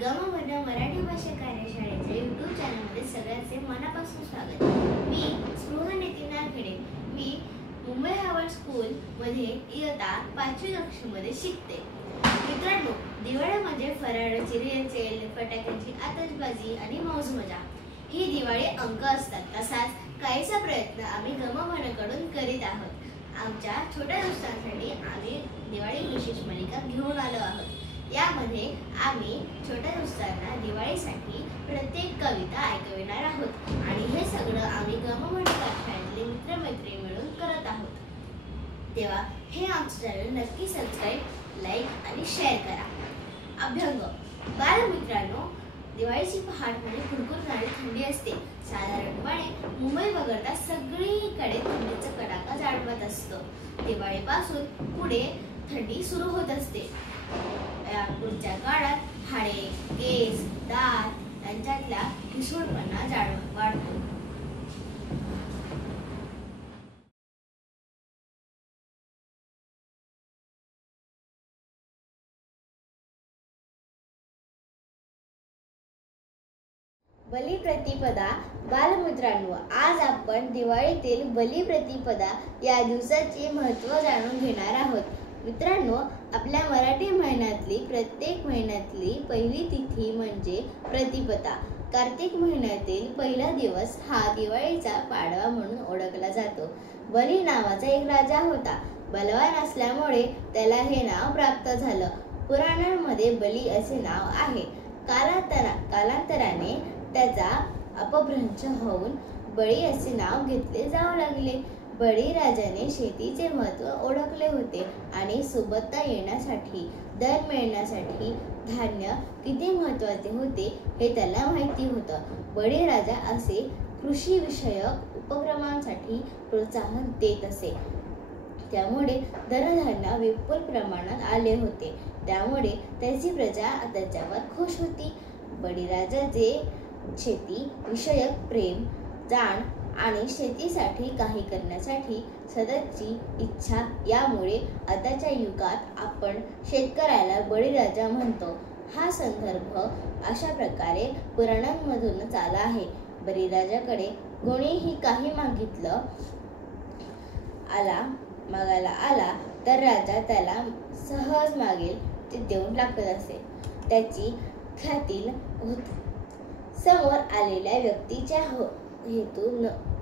गममध्ये मराठी भाषा कार्यशाळेच्या YouTube चॅनलमध्ये सगळ्यांचे मनापासून स्वागत। मी स्पृहा नितीन नागडे। मी मुंबई हार्वर्ड स्कूलमध्ये इयत्ता 5वी कक्षेमध्ये शिकते। मित्रांनो, दिवाळी म्हणजे फराळाची रेलचेल, फटाक्यांची आतषबाजी आणि मौज मजा ही दिवाळी अंक असतात। तसाच काहीसा प्रयत्न आम्ही गमभनकडून करीत आहोत। आमच्या छोट्या दोस्तांसाठी आम्ही दिवाळी विशेष मालिका घेऊन आलो आहोत। यामध्ये आम्ही छोट्या दोस्तांना दिवाळीसाठी प्रत्येक कविता ऐकविणार आहोत आणि हे सगळं आम्ही गमभन कक्षातले मित्रमैत्रिणी मिळून करत आहोत। तेव्हा हे आमचे चॅनल नक्की सबस्क्राईब, लाईक आणि शेअर करा। अभ्यंग। बालमित्रांनो, दिवाळीची पहाट म्हणजे कुडकुडणारी थंडी असते। साधारणपणे मुंबई वगळता सगळीकडे थंडीचा कडाका जाणवत असतो। दिवाळीपासून पुढे थंडी सुरू होत असते। या पुढच्या काळात हाडे, केस, दात यांच्यातला ठिसूळपणा वाढतो। बलिप्रतिपदा। बालमित्रांनो, आज आपण दिवाळीतील बलिप्रतिपदा या दिवसाचे महत्त्व जाणून घेणार आहोत। मित्रांनो, आपल्या मराठी महिन्यातली प्रत्येक महिन्यातली पहिली तिथी म्हणजे प्रतिपदा। कार्तिक महिन्यातील पहिला दिवस हा दिवाळीचा पाडवा म्हणून ओळखला जातो। बली नावाचा एक राजा होता। बलवान असल्यामुळे त्याला हे नाव प्राप्त झालं। पुराणांमध्ये बली असे नाव आहे। कालांतराने त्याचा अपभ्रंश होऊन बळी असे नाव घेतले जाऊ लागले। बळीराजाने शेतीचे महत्त्व ओळखले होते आणि सुबत्ता येण्यासाठी, दर मिळण्यासाठी धान्य किती महत्त्वाचे होते हे त्याला माहिती होतं। बळीराजा असे कृषी विषयक उपक्रमांसाठी प्रोत्साहन देत असे। त्यामुळे धनधान्य विपुल प्रमाणात आले होते। त्यामुळे त्याची प्रजा त्याच्यावर खुश होती। बळीराजाचे शेती विषयक प्रेम, जाण आणि शेतीसाठी काही करण्यासाठी सततची इच्छा, यामुळे आताच्या युगात आपण शेतकऱ्याला बळीराजा म्हणतो। हा संदर्भ अशा प्रकारे पुराणांमधूनच आला आहे। बळीराजाकडे कोणीही काही मागायला आला तर राजा त्याला सहज मागेल ते देऊन टाकत असे। त्याची ख्याती होती। समोर आलेल्या व्यक्तीच्या हेतू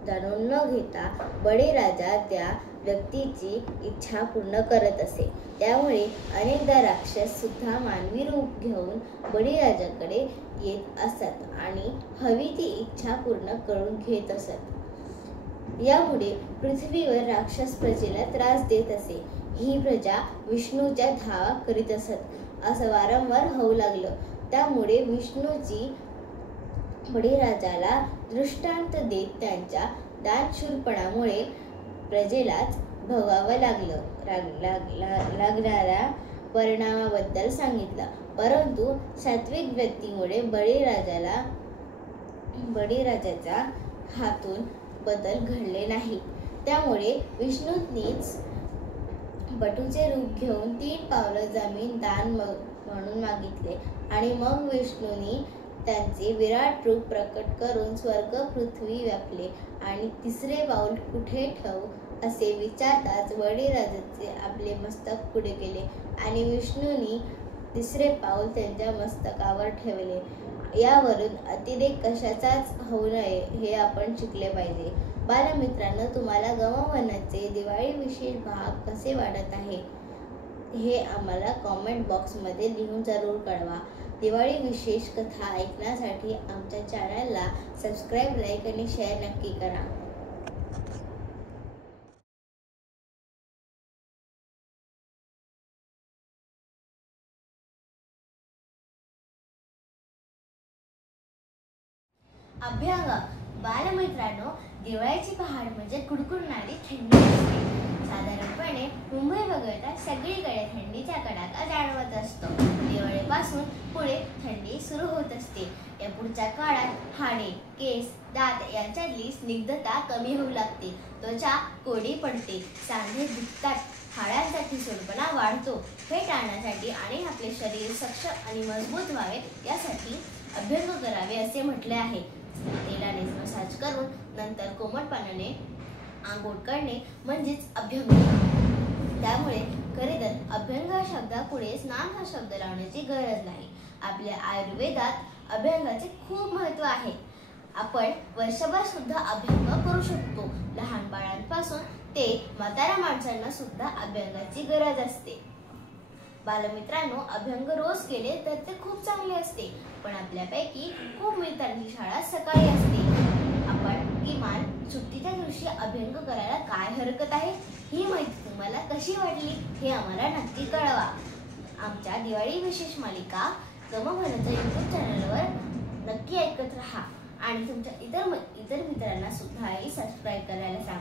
जाणून न घेता बळीराजा त्या व्यक्तीची इच्छा पूर्ण करत असे। त्यामुळे अनेकदा राक्षस सुद्धा मानवी रूप घेऊन बळीराजाकडे येत असत आणि हवी ती इच्छा पूर्ण करून घेत असत। यामुळे पृथ्वीवर राक्षस प्रजेला त्रास देत असे। ही प्रजा विष्णूच्या धावा करीत असत। असं वारंवार होऊ लागलं। त्यामुळे विष्णूची बळीराजाला दृष्टांत देत त्यांच्या दानशूरपणामुळे प्रजेलाच भोगावं लागणाऱ्या परिणामाबद्दल सांगितलं। परंतु सात्विक व्यक्तीमुळे बळीराजाच्या हातून बदल घडले नाही। त्यामुळे विष्णूंनीच बटूचे रूप घेऊन 3 पावलं जमीन दान म्हणून मागितले आणि मग विष्णूंनी त्यांचे विराट रूप प्रकट करून स्वर्ग पृथ्वी व्यापले आणि 3रे पाऊल कुठे ठेवू असे विचारताच बळीराजाचे आपले मस्तक पुढे केले आणि विष्णूंनी 3रे पाऊल त्यांच्या मस्तकावर ठेवले। यावरून अतिरेक कशाचाच होऊ नये हे आपण शिकले पाहिजे। बालमित्रांनो, तुम्हाला गमभनाचे दिवाळी विशेष भाग कसे वाटत आहे हे आम्हाला कॉमेंट बॉक्समध्ये लिहून जरूर कळवा। दिवाळी विशेष कथा ऐकण्यासाठी आमच्या चॅनलला सबस्क्राईब, लाईक आणि शेअर नक्की करा। अभ्यंग। बालमित्रांनो, दिवाळीची पहाट म्हणजे कुडकुडणारी थंडी असते। साधारणपणे मुंबई वगळता सगळीकडे थंडीचा कडाका जाणवत असतो। दिवाळीपासून पुढे थंडी सुरू होत असते। या पुढच्या काळात हाडे, केस, दात यांच्यातली स्निग्धता कमी होऊ लागते। त्वचा कोरडी पडते, सांधे दुखतात, हाडांचा ठिसूळपणा वाढतो. हे टाळण्यासाठी आणि आपले शरीर सक्षम आणि मजबूत व्हावे यासाठी अभ्यंग करावे असे म्हटले आहे. तेलाने मसाज करून नंतर कोमट पाण्याने आंघोळ करणे म्हणजेच अभ्यंग. त्यामुळे खरेतर अभ्यंग या शब्दापुढे स्नान हा शब्द लावण्याची गरज नाही. आपल्या आयुर्वेदात अभ्यंगाचे खूप महत्त्व आहे. आपण वर्षभर सुद्धा अभ्यंग करू शकतो. लहान बाळांपासून ते म्हाताऱ्या माणसांना सुद्धा अभ्यंगाची गरज असते. बालमित्रांनो, अभ्यंग रोज केले तर ते खूप चांगले असते. पण आपल्यापैकी खूप मित्रांची शाळा सकाळी असते. आपण किमान सुट्टीच्या दिवशी अभ्यंग करायला काय हरकत आहे? ही माहिती तुम्हाला कशी वाटली हे आम्हाला नक्की कळवा. आमच्या दिवाळी विशेष मालिका गमभनच्या YouTube चॅनलवर नक्की ऐकत राहा आणि तुमच्या इतर मित्रांना सुद्धा सबस्क्राईब करायला सांगा.